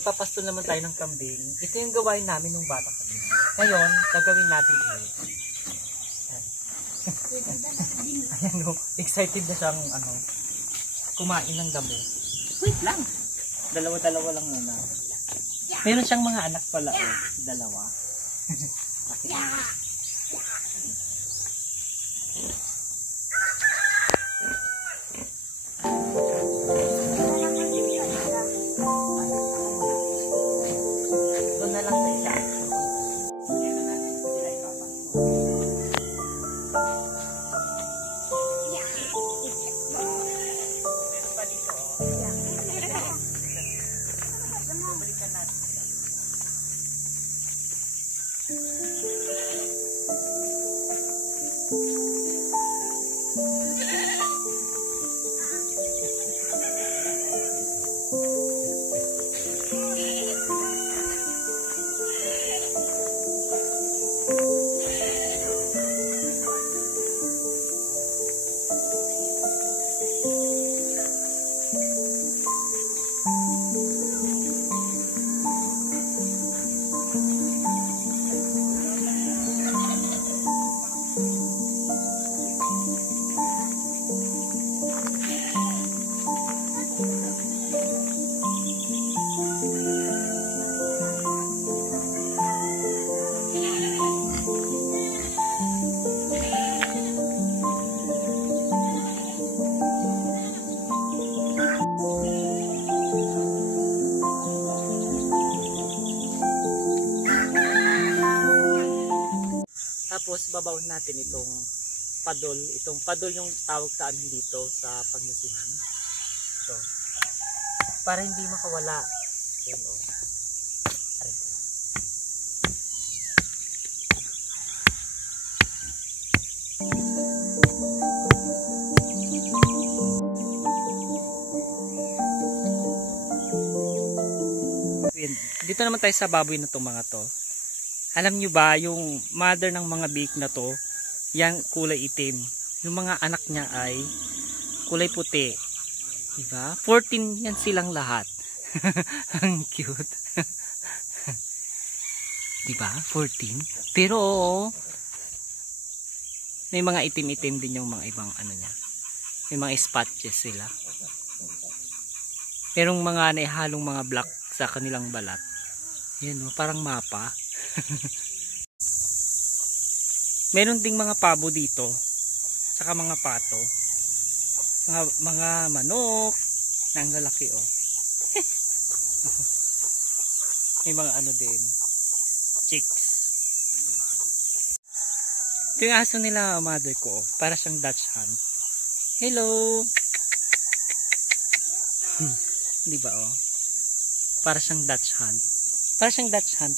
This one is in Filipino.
magpapasto naman tayo ng kambing. Ito yung gawain namin nung bata kami. Ngayon, gagawin natin ito. Ayan o, excited na siyang kumain ng damo. Wait lang. Dalawa-dalawa lang muna. Meron siyang mga anak pala dalawa. Doon na lang sa isa. Tapos babawin natin itong padol. Itong padol yung tawag sa amin dito sa Pangasinan. So, para hindi makawala. Yan o. Dito naman tayo sa baboy na itong mga to. Alam nyo ba, yung mother ng mga bake na to, yan kulay itim. Yung mga anak niya ay kulay puti. Diba? 14 yan silang lahat. Ang cute. Diba? 14. Pero may mga itim-itim din yung mga ibang niya. May mga spotches sila. Merong mga naihalong mga black sa kanilang balat. Yan parang mapa. Meron ding mga pabo dito, saka mga pato, mga manok na ang lalaki may mga din, chicks. Ito yung aso nila, mother ko, para siyang Dutch Hand. Hello. Di ba para siyang Dutch Hand. Para siyang Dutch Hand